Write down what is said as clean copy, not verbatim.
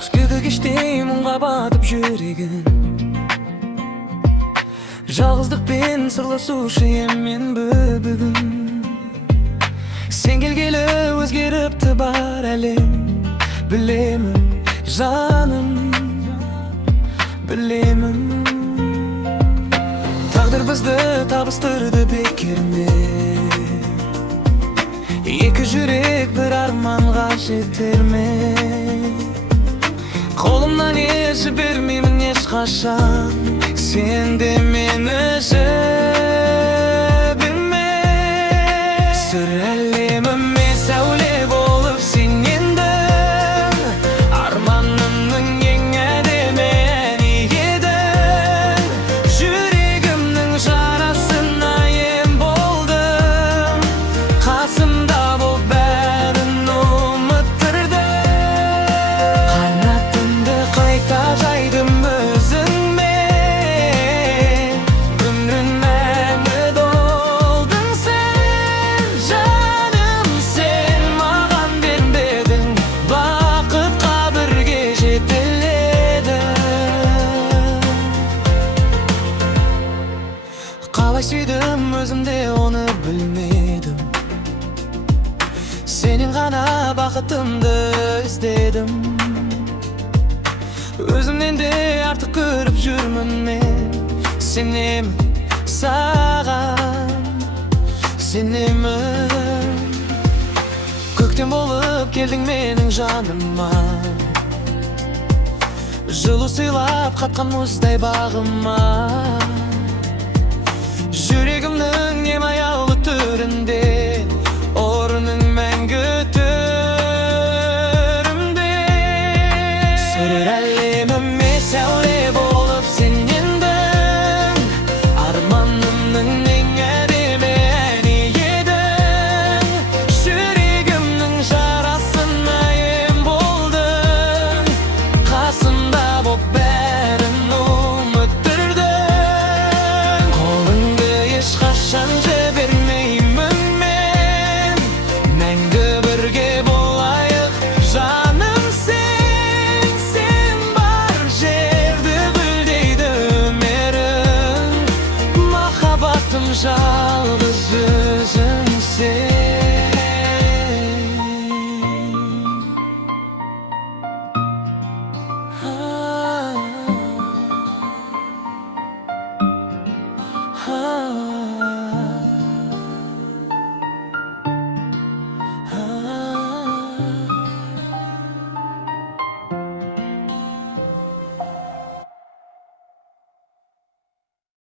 Күзгү кештей мұңға батып жүрегім, жалғыздықпен сырласушы ем мен бүгін. Сен келгелі өзгеріпті бар әлем, білемін жаным, білемін. Тағдыр бізді табыстырды бекер ме? Екі жүрек бір арманға жетер ме? Қолымнан еш жібермеймін ешқашан, сен де мені жіберме. Сүр әлеміме сәуле болып сен ендің, арманымның ең әдемі әні едің. Жүрегімнің жарасына ем болдым, қасымда бол бәрін ұмыттырдың. Қанатымды қайта жайдым өзіңмен, өмірін мәңгі долдың сен. Жаным, сен маған бермедің, бақытқа бірге жетеледің. Қалай сүйдім өзімде оны білмедім, сенен ғана бақытымды іздедім. Өзімнен де артық көріп жүрмін мен, сенемін саған, сенемін. Көктем болып келдің менің жаныма, жылу сыйлап қатқан мұздай бағыма. Жүрегімнің нем аяулы түрінде, орның мәңгі төрімде. Сүр әлеміме сәуле болып сен ендің, арманымның ең әдемі әні едің. Жүрегімнің жарасына ем болдың, қасымда боп бәрін ұмыттырдың. Қолыңды ешқашан жібермеймін мен, мәңгі бірге болайық жаным сен. Сен бар жерді гүлдейді өмірің, махаббатым жалғыз өзіңсің. Ah